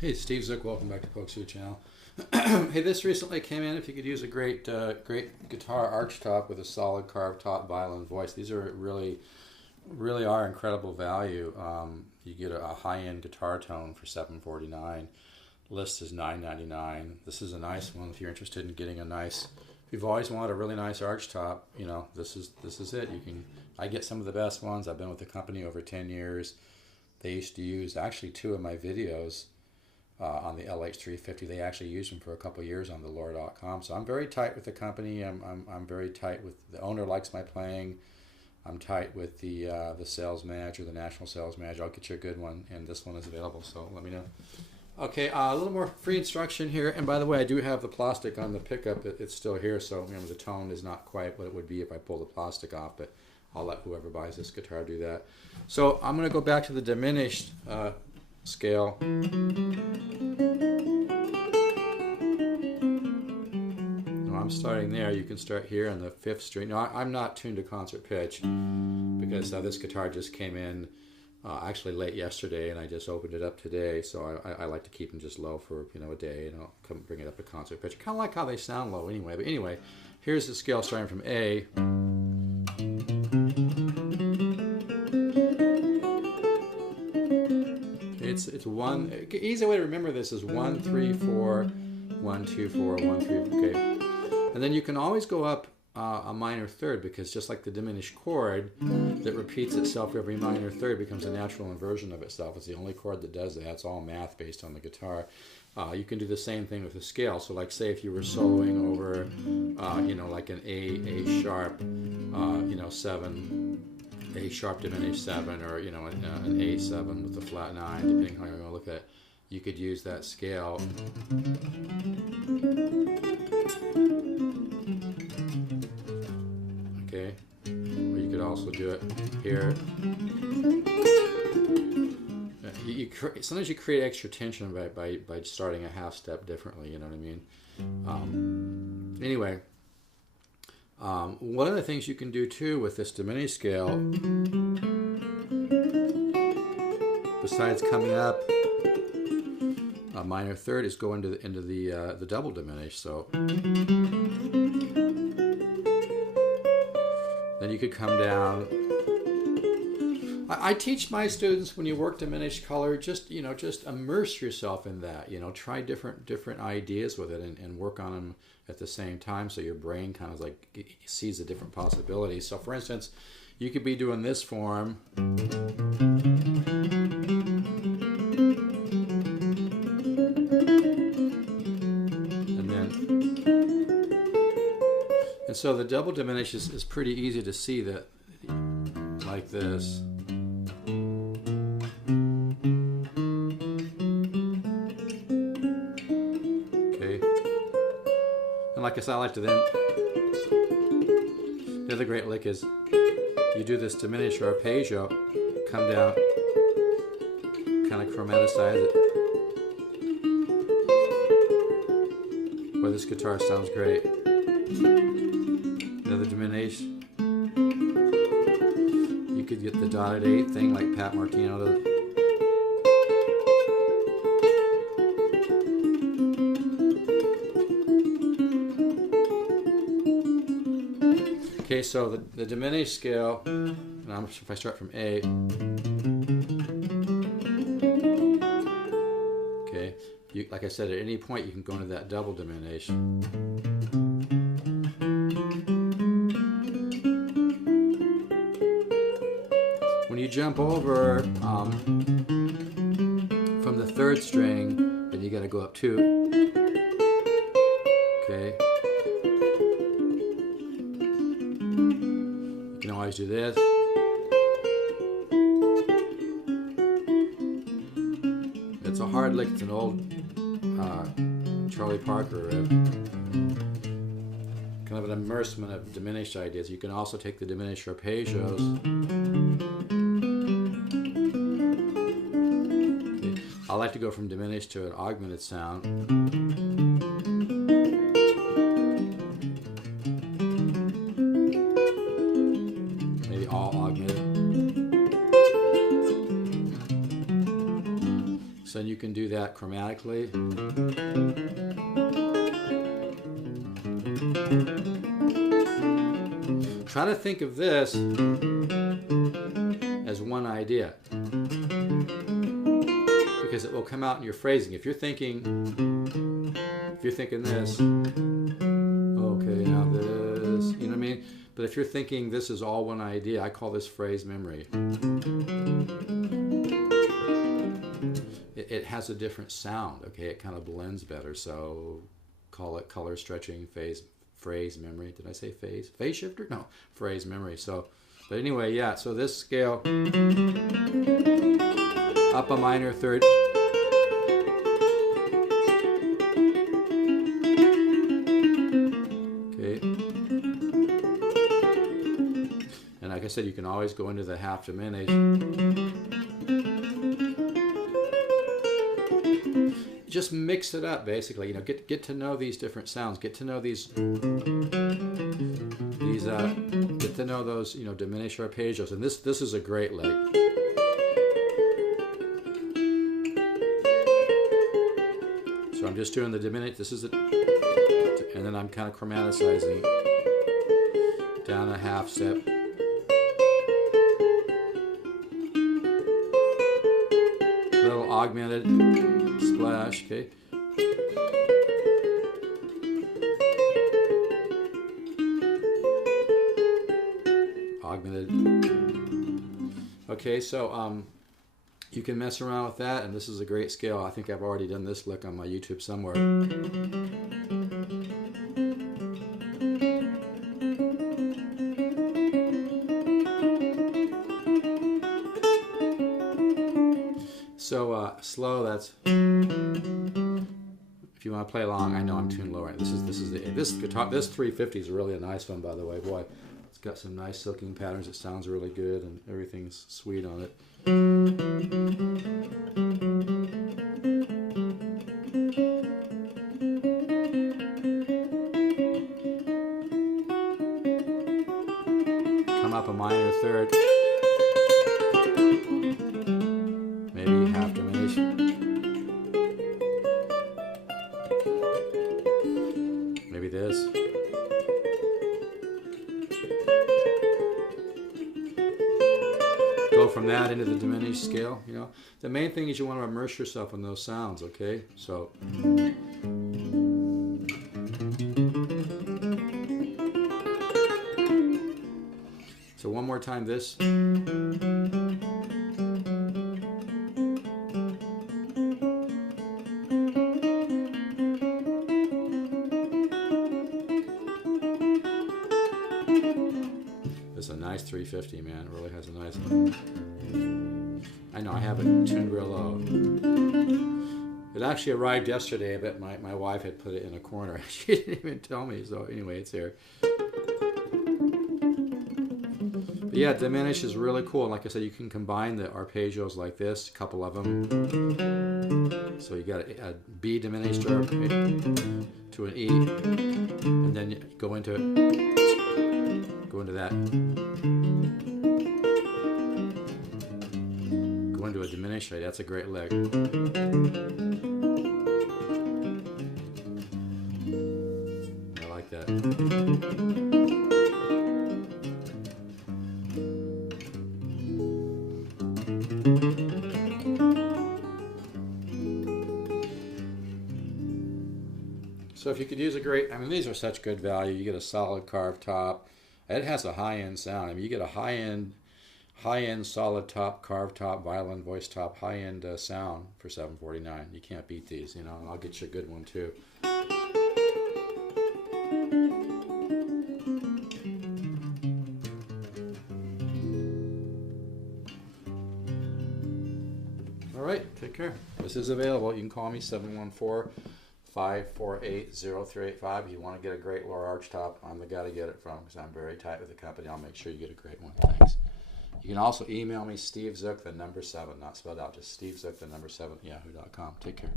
Hey, Steve Zook, welcome back to Polkzoo channel. Hey, this recently came in. If you could use a great guitar arch top with a solid carved top, violin, voice. These are really are incredible value. You get a high-end guitar tone for $749. List is $9.99. This is a nice one if you're interested in getting a nice. If you've always wanted a really nice arch top, you know this is it. You can. I get some of the best ones. I've been with the company over 10 years. They used to use actually two of my videos. On the LH 350, they actually used them for a couple of years on the Loar.com. So I'm very tight with the company. I'm very tight with the owner. Likes my playing. I'm tight with the sales manager, the national sales manager. I'll get you a good one, and this one is available. So let me know. Okay, a little more free instruction here. And by the way, I do have the plastic on the pickup. It's still here, so you know the tone is not quite what it would be if I pull the plastic off. But I'll let whoever buys this guitar do that. So I'm going to go back to the diminished scale. No, I'm starting there. You can start here on the 5th string. No, I'm not tuned to concert pitch because this guitar just came in actually late yesterday, and I just opened it up today. So I like to keep them just low for a day, and I'll come bring it up to concert pitch. Kind of like how they sound low anyway. But anyway, here's the scale starting from A. It's one. Easy way to remember this is 1 3 4 1 2 4 1 3. Okay, and then you can always go up a minor third, because just like the diminished chord that repeats itself every minor third becomes a natural inversion of itself. It's the only chord that does that. It's all math based on the guitar. You can do the same thing with the scale. So like say if you were soloing over like an A sharp 7, A sharp diminished 7, or an A7 with a flat 9, depending how you're going to look at it. You could use that scale. Okay, or you could also do it here. Sometimes you create extra tension by starting a half step differently. You know what I mean? Anyway. One of the things you can do too with this diminished scale, besides coming up a minor third, is go into the double diminished. So then you could come down. I teach my students, when you work diminished color, just immerse yourself in that. Try different ideas with it and work on them at the same time, so your brain kind of like sees the different possibilities. So for instance, you could be doing this form, and so the double diminished is pretty easy to see, that like this. Like I said, I like to then, the other great lick is you do this diminished or arpeggio, come down, kind of chromaticize it. Boy, this guitar sounds great. Another diminished. You could get the dotted 8 thing like Pat Martino does. Okay, so the diminished scale, and if I start from A, okay, like I said, at any point you can go into that double diminished. When you jump over from the 3rd string, then you got to go up 2. Okay. You can always do this. It's a hard lick. It's an old Charlie Parker riff. Kind of an immersement of diminished ideas. You can also take the diminished arpeggios. Okay. I like to go from diminished to an augmented sound. So you you can do that chromatically. Try to think of this as one idea, because it will come out in your phrasing. If you're thinking this, okay, now this, you know what I mean? But if you're thinking this is all one idea, I call this phrase memory. It has a different sound, okay? It kind of blends better, so call it color stretching phrase memory. Did I say phase? Phase shifter? No, phrase memory. So, but anyway, yeah, so this scale, up a minor third. Okay. And like I said, you can always go into the half diminished. Just mix it up, basically. You know, get to know these different sounds. Get to know these. Get to know those. You know, diminished arpeggios. And this is a great lick. So I'm just doing the diminished. This is it, and then I'm kind of chromaticizing down a half step. Little augmented splash, okay. Augmented. Okay, so you can mess around with that, and this is a great scale. I think I've already done this lick on my YouTube somewhere. So slow, that's, if you want to play along, I know I'm tuned lower. This guitar, this 350 is really a nice one, by the way. Boy, it's got some nice silking patterns. It sounds really good, and everything's sweet on it. Come up a minor third. Maybe half diminished. Maybe this. Go from that into the diminished scale, you know. The main thing is you want to immerse yourself in those sounds, okay? So one more time this. It's a nice 350, man. It really has a nice. I know I have it tuned real low. It actually arrived yesterday, but my wife had put it in a corner. She didn't even tell me. So anyway, it's there. But yeah, diminish is really cool. And like I said, you can combine the arpeggios like this, a couple of them. So you got a B diminished to an E, and then you go into that. Go into a diminished rate. That's a great lick. I like that. So if you could use a great, I mean, these are such good value. You get a solid carved top. It has a high-end sound. I mean, you get a high-end solid top, carved top, violin, voice top, high-end sound for $749. You can't beat these, you know. And I'll get you a good one too. All right, take care. This is available. You can call me 714-548-0385. If you want to get a great Loar arch top, I'm the guy to get it from because I'm very tight with the company. I'll make sure you get a great one. Thanks. You can also email me, Steve Zook, the number 7, not spelled out, just Steve Zook, the number 7, yahoo.com. Take care.